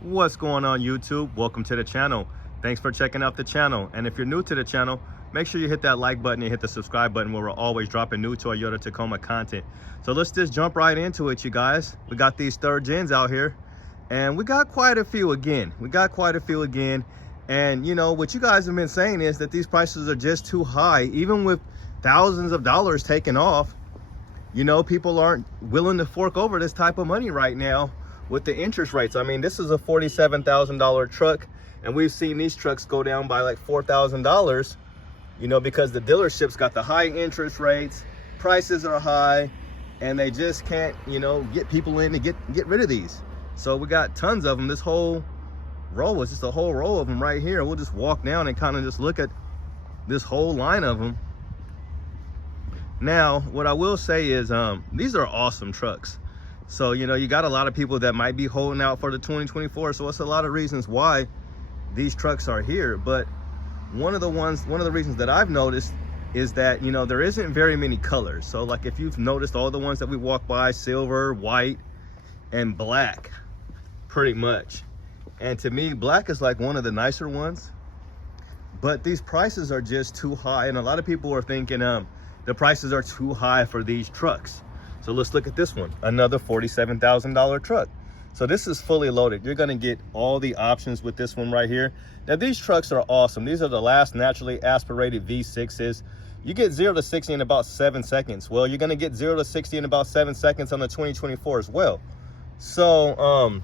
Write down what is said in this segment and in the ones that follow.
What's going on, YouTube? Welcome to the channel. Thanks for checking out the channel. And if you're new to the channel, make sure you hit that like button and hit the subscribe button, where we're always dropping new Toyota Tacoma content. So let's just jump right into it, you guys. We got these third gens out here, and we got quite a few again. And you know what you guys have been saying is that these prices are just too high. Even with thousands of dollars taken off, you know, people aren't willing to fork over this type of money right now with the interest rates. I mean, this is a $47,000 truck, and we've seen these trucks go down by like $4,000, you know, because the dealerships got the high interest rates, prices are high, and they just can't, you know, get people in to get rid of these. So we got tons of them. This whole row is just a whole row of them right here. We'll just walk down and kind of just look at this whole line of them. Now, what I will say is these are awesome trucks. So, you know, you got a lot of people that might be holding out for the 2024. So it's a lot of reasons why these trucks are here. But one of the reasons that I've noticed is that, you know, there isn't very many colors. So like if you've noticed, all the ones that we walk by, silver, white, and black, pretty much. And to me, black is like one of the nicer ones. But these prices are just too high. And a lot of people are thinking the prices are too high for these trucks. So let's look at this one, another $47,000 truck. So this is fully loaded. You're gonna get all the options with this one right here. Now these trucks are awesome. These are the last naturally aspirated V6s. You get 0 to 60 in about 7 seconds. Well, you're gonna get 0 to 60 in about 7 seconds on the 2024 as well. So,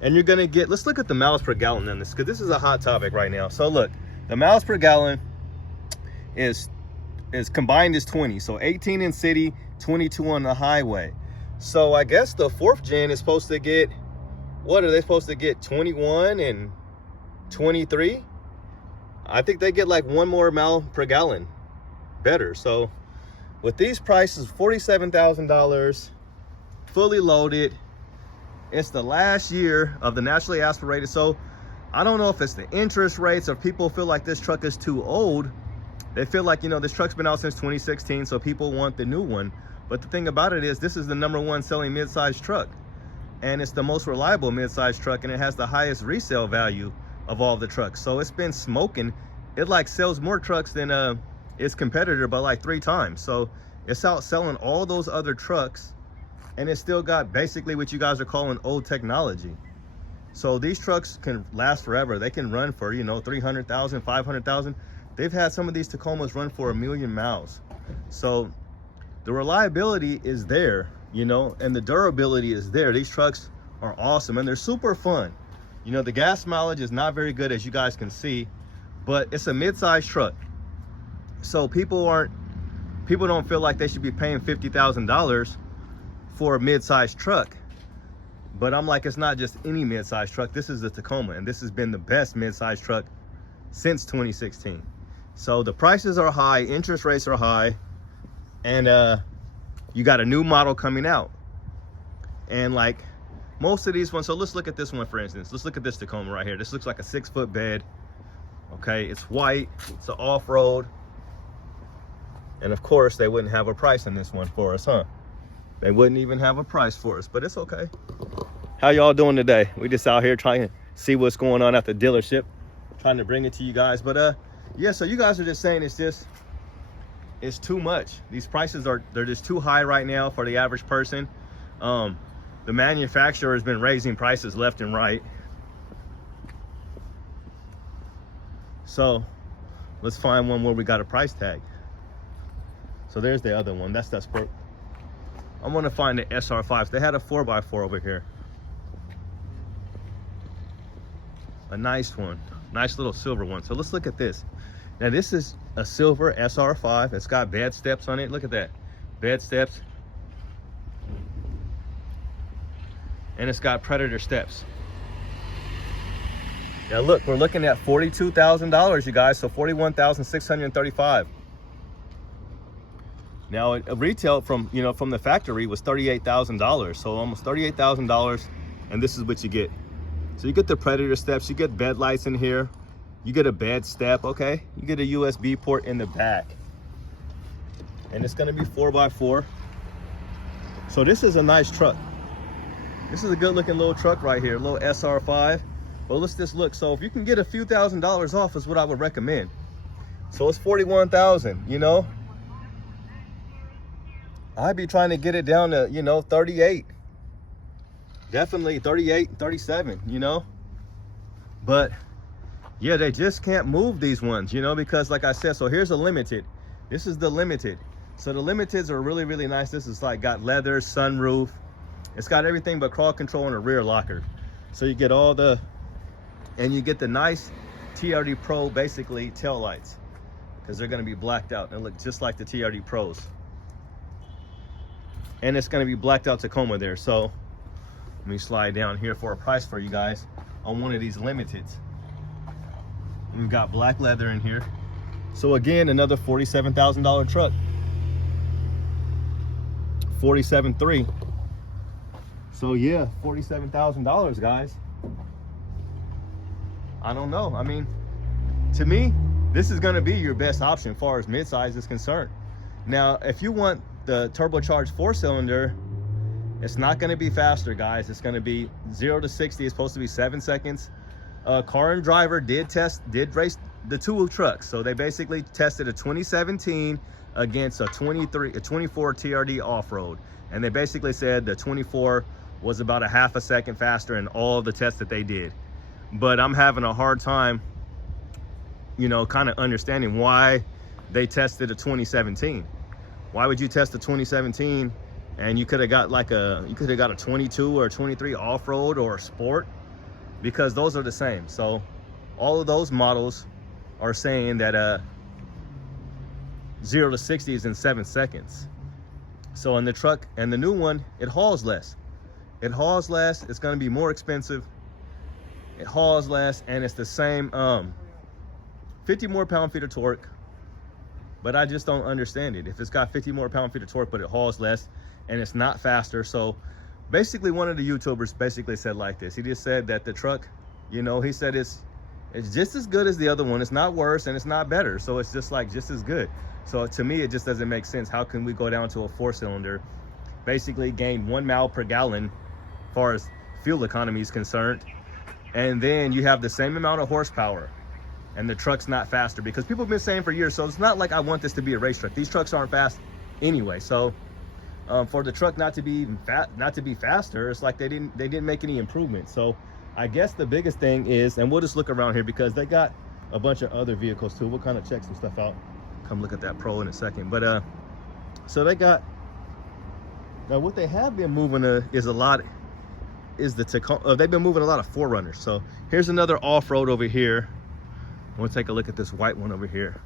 and you're gonna get, let's look at the miles per gallon on this, because this is a hot topic right now. So look, the miles per gallon is combined is 20. So 18 in city, 22 on the highway. So I guess the fourth gen is supposed to get, what are they supposed to get, 21 and 23? I think they get like 1 more mile per gallon better. So with these prices, $47,000, fully loaded, it's the last year of the naturally aspirated. So I don't know if it's the interest rates or people feel like this truck is too old. They feel like, you know, this truck's been out since 2016, so people want the new one. But the thing about it is, this is the #1 selling midsize truck, and it's the most reliable midsize truck, and it has the highest resale value of all the trucks. So it's been smoking. It like sells more trucks than its competitor by like 3 times. So it's outselling all those other trucks, and it's still got basically what you guys are calling old technology. So these trucks can last forever. They can run for, you know, 300,000, 500,000. They've had some of these Tacomas run for 1 million miles. So the reliability is there, you know, and the durability is there. These trucks are awesome, and they're super fun. You know, the gas mileage is not very good, as you guys can see, but it's a mid-size truck. So people don't feel like they should be paying $50,000 for a mid-size truck. But I'm like, it's not just any mid-size truck. This is the Tacoma, and this has been the best mid-size truck since 2016. So the prices are high, interest rates are high, and you got a new model coming out. And like most of these ones, so let's look at this one, for instance. Let's look at this Tacoma right here. This looks like a 6-foot bed. Okay, it's white, it's an off-road. And of course, they wouldn't have a price on this one for us, huh? They wouldn't even have a price for us, but it's okay. How y'all doing today? We just out here trying to see what's going on at the dealership, trying to bring it to you guys. But yeah, so you guys are just saying it's too much. These prices they're just too high right now for the average person. The manufacturer has been raising prices left and right. So let's find one where we got a price tag. So there's the other one. That's sport. I'm gonna find the SR5s. They had a 4x4 over here. A nice one, nice little silver one. So let's look at this. Now this is a silver SR5. It's got bed steps on it. Look at that, bed steps. And it's got Predator steps. Now look, we're looking at $42,000, you guys. So $41,635. Now a retail from, you know, from the factory was $38,000. So almost $38,000, and this is what you get. So you get the Predator steps, you get bed lights in here, you get a bed step, okay? You get a USB port in the back. And it's gonna be 4x4. So this is a nice truck. This is a good looking little truck right here, little SR5. Well, let's just look. So if you can get a few $1,000s off is what I would recommend. So it's 41,000, you know. I'd be trying to get it down to, you know, 38. Definitely 38, 37, you know. But yeah, they just can't move these ones, you know, because like I said, so here's a limited. This is the limited. So the limiteds are really, really nice. This is like got leather, sunroof. It's got everything but crawl control and a rear locker. So you get all the, and you get the nice TRD Pro basically tail lights, because they're going to be blacked out and look just like the TRD Pros. And it's going to be blacked out Tacoma there. So let me slide down here for a price for you guys on one of these limiteds. We've got black leather in here. So again, another $47,000 truck. 47.3. So yeah, $47,000, guys. I don't know. I mean, to me, this is going to be your best option as far as midsize is concerned. Now, if you want the turbocharged 4-cylinder, it's not going to be faster, guys. It's going to be 0 to 60. It's supposed to be 7 seconds. Car and Driver did race the two trucks. So they basically tested a 2017 against a 24 TRD off-road. And they basically said the 24 was about a half a second faster in all the tests that they did. But I'm having a hard time, you know, kind of understanding why they tested a 2017. Why would you test a 2017 and you could have got like a 22 or a 23 off-road or sport? Because those are the same. So all of those models are saying that 0 to 60 is in 7 seconds. So in the truck and the new one, it hauls less. It hauls less. It's going to be more expensive. It hauls less, and it's the same 50 more pound-feet of torque. But I just don't understand it. If it's got 50 more pound-feet of torque, but it hauls less, and it's not faster. So basically, one of the YouTubers basically said like this. He just said that the truck, you know, he said it's just as good as the other one. It's not worse, and it's not better. So it's just like just as good. So to me, it just doesn't make sense. How can we go down to a 4-cylinder, basically gain 1 mile per gallon as far as fuel economy is concerned, and then you have the same amount of horsepower and the truck's not faster? Because people have been saying for years, so it's not like I want this to be a race truck. These trucks aren't fast anyway. So for the truck not to be faster, it's like they didn't make any improvements. So I guess the biggest thing is, and we'll just look around here because they got a bunch of other vehicles too. We'll kind of check some stuff out. Come look at that Pro in a second. But so they got, now what they have been moving is the Tacoma. They've been moving a lot of 4Runners. So here's another off-road over here. We'll take a look at this white one over here.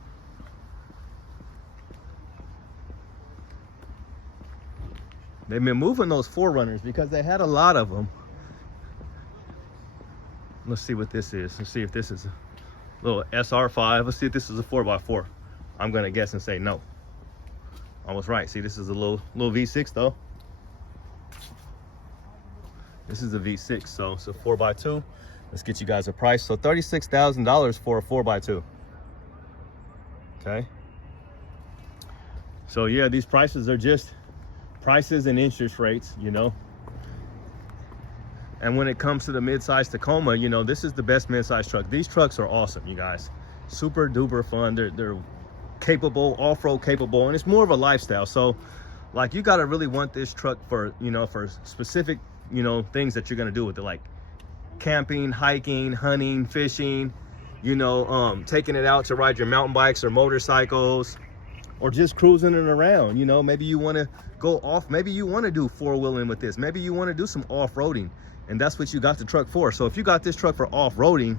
They've been moving those 4Runners because they had a lot of them. Let's see what this is. Let's see if this is a little SR5. Let's see if this is a 4x4. I'm gonna guess and say no. I was right. See, this is a little V6 though. This is a V6, so it's a 4x2. Let's get you guys a price. So $36,000 for a 4x2. Okay. So yeah, these prices are just prices and interest rates, you know. And when it comes to the mid-size Tacoma, you know, this is the best mid-size truck. These trucks are awesome, you guys. Super duper fun. They're capable, off-road capable, and it's more of a lifestyle. So like, you got to really want this truck for, you know, for specific, you know, things that you're going to do with it, like camping, hiking, hunting, fishing, you know, taking it out to ride your mountain bikes or motorcycles, or just cruising it around. You know, maybe you want to go off, maybe you want to do 4-wheeling with this, maybe you want to do some off-roading, and that's what you got the truck for. So if you got this truck for off-roading,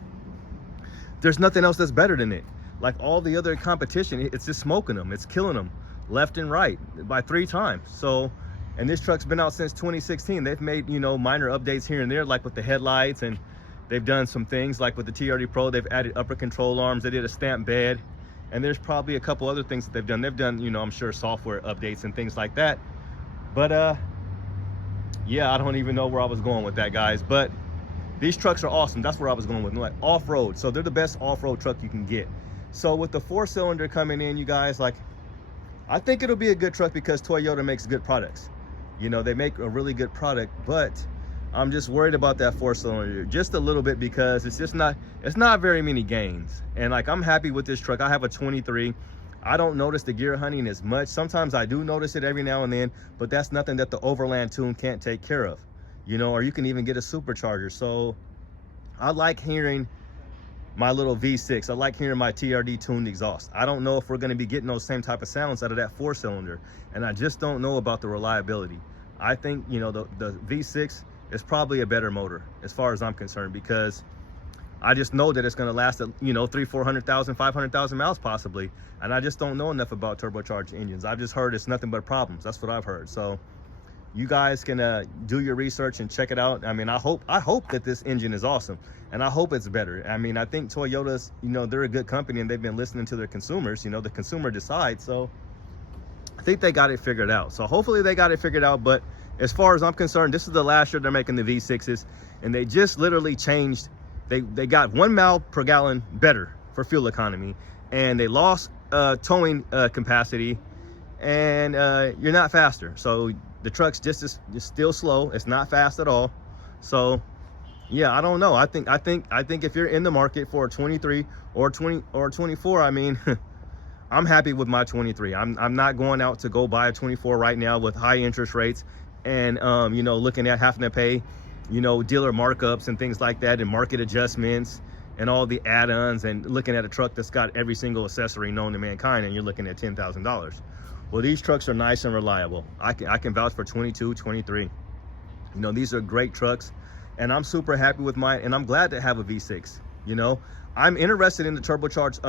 there's nothing else that's better than it. Like all the other competition, it's just smoking them, it's killing them left and right by 3 times. So, and this truck's been out since 2016. They've made, you know, minor updates here and there, like with the headlights, and they've done some things like with the TRD Pro. They've added upper control arms. They did a stamp bed, and there's probably a couple other things that they've done. They've done, you know, I'm sure software updates and things like that. But yeah, I don't even know where I was going with that, guys. But these trucks are awesome. That's where I was going with, like off-road. So they're the best off-road truck you can get. So with the 4-cylinder coming in, you guys, like, I think it'll be a good truck because Toyota makes good products. You know, they make a really good product, but I'm just worried about that 4-cylinder just a little bit, because it's not very many gains. And like, I'm happy with this truck. I have a 23. I don't notice the gear hunting as much. Sometimes I do notice it every now and then, but that's nothing that the overland tune can't take care of, you know, or you can even get a supercharger. So I like hearing my little V6. I like hearing my TRD tuned exhaust. I don't know if we're going to be getting those same type of sounds out of that 4-cylinder, and I just don't know about the reliability. I think, you know, the V6 is probably a better motor as far as I'm concerned, because I just know that it's going to last, you know, 300,000, 500,000 miles possibly. And I just don't know enough about turbocharged engines. I've just heard it's nothing but problems. That's what I've heard. So you guys can do your research and check it out. I mean, I hope that this engine is awesome, and I hope it's better. I mean, I think Toyota's, you know, they're a good company, and they've been listening to their consumers. You know, the consumer decides. So I think they got it figured out. So hopefully they got it figured out. But as far as I'm concerned, this is the last year they're making the V6s, and they just literally changed. They got 1 mile per gallon better for fuel economy, and they lost towing capacity, and you're not faster. So the truck's just still slow. It's not fast at all. So yeah, I don't know. I think if you're in the market for a 23 or 20 or 24, I mean, I'm happy with my 23. I'm not going out to go buy a 24 right now with high interest rates, and you know, looking at having to pay, you know, dealer markups and things like that, and market adjustments and all the add-ons, and looking at a truck that's got every single accessory known to mankind, and you're looking at $10,000. Well, these trucks are nice and reliable. I can vouch for 22, 23. You know, these are great trucks, and I'm super happy with mine, and I'm glad to have a V6. You know, I'm interested in the turbocharged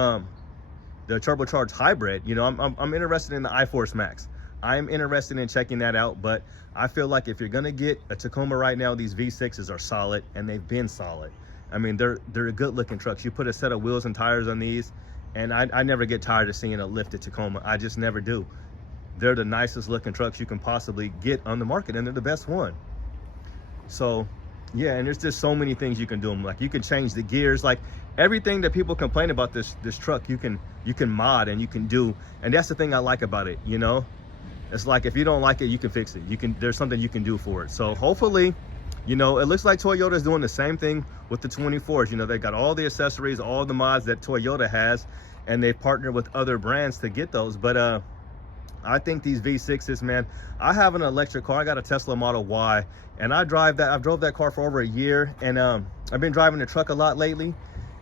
hybrid. You know, I'm interested in the iForce Max. I'm interested in checking that out, but I feel like if you're gonna get a Tacoma right now, these V6s are solid, and they've been solid. I mean, they're good looking trucks. You put a set of wheels and tires on these, and I never get tired of seeing a lifted Tacoma. I just never do. They're the nicest looking trucks you can possibly get on the market, and they're the best one. So yeah, and there's just so many things you can do them. Like, you can change the gears, like everything that people complain about this truck, you can mod and you can do. And that's the thing I like about it, you know. It's like, if you don't like it, you can fix it. There's something you can do for it. So hopefully, you know, it looks like Toyota is doing the same thing with the 24s. You know, they got all the accessories, all the mods that Toyota has, and they partner with other brands to get those. But I think these V6s, man, I have an electric car. I got a Tesla Model Y, and I've drove that car for over a year, and I've been driving the truck a lot lately,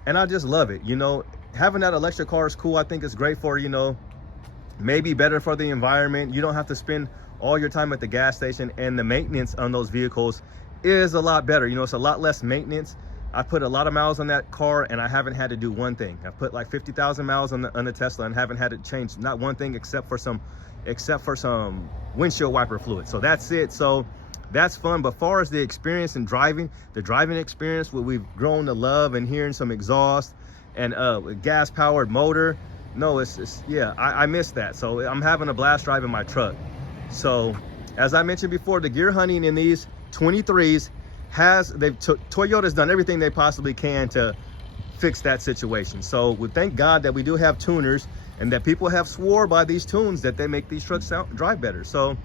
and I just love it. You know, having that electric car is cool. I think it's great for, you know, maybe better for the environment. You don't have to spend all your time at the gas station, and the maintenance on those vehicles is a lot better. You know, it's a lot less maintenance. I put a lot of miles on that car, and I haven't had to do one thing. I put like 50,000 miles on the Tesla, and haven't had to change not one thing except for some windshield wiper fluid. So that's it. So that's fun. But far as the experience in driving, the driving experience, what we've grown to love, and hearing some exhaust and gas powered motor, no, it's yeah, I miss that. So I'm having a blast driving my truck. So as I mentioned before, the gear hunting in these 23s Toyota's done everything they possibly can to fix that situation. So we thank God that we do have tuners, and that people have swore by these tunes that they make these trucks drive better. So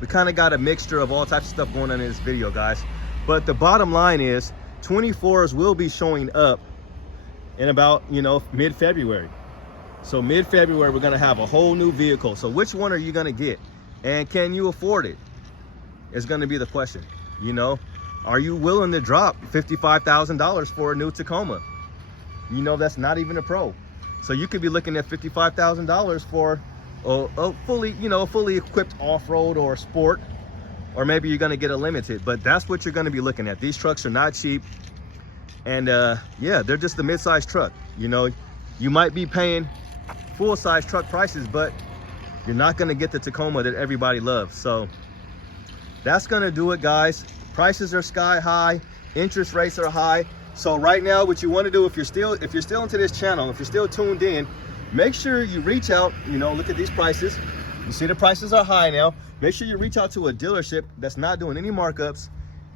we kind of got a mixture of all types of stuff going on in this video, guys. But the bottom line is 24s will be showing up in about, you know, mid-February. So mid-February, we're gonna have a whole new vehicle. So which one are you gonna get? And can you afford it? Is gonna be the question. You know, are you willing to drop $55,000 for a new Tacoma? You know, that's not even a Pro. So you could be looking at $55,000 for a fully equipped off-road or sport, or maybe you're gonna get a limited. But that's what you're gonna be looking at. These trucks are not cheap, and yeah, they're just a mid-size truck. You know, you might be paying full-size truck prices, but you're not gonna get the Tacoma that everybody loves. So that's gonna do it, guys. Prices are sky high, interest rates are high. So right now, what you want to do, if you're still into this channel, if you're still tuned in, make sure you reach out. You know, look at these prices. You see the prices are high now. Make sure you reach out to a dealership that's not doing any markups,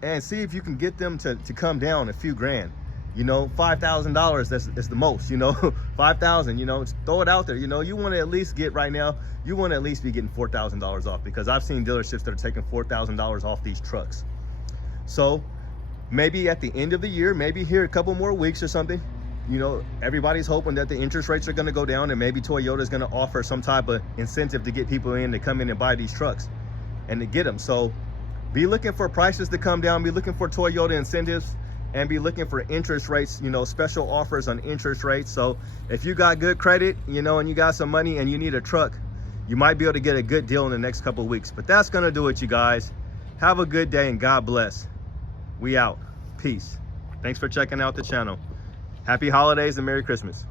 and see if you can get them to come down a few grand. You know, $5,000, that's the most, you know, 5,000, you know, throw it out there. You know, you want to at least get right now, you want to at least be getting $4,000 off, because I've seen dealerships that are taking $4,000 off these trucks. So maybe at the end of the year, maybe here a couple more weeks or something, you know, everybody's hoping that the interest rates are going to go down, and maybe Toyota is going to offer some type of incentive to get people in to come in and buy these trucks and to get them. So be looking for prices to come down, be looking for Toyota incentives, and be looking for interest rates, you know, special offers on interest rates. So if you got good credit, you know, and you got some money and you need a truck, you might be able to get a good deal in the next couple of weeks. But that's going to do it, you guys. Have a good day and God bless. We out. Peace. Thanks for checking out the channel. Happy holidays and Merry Christmas.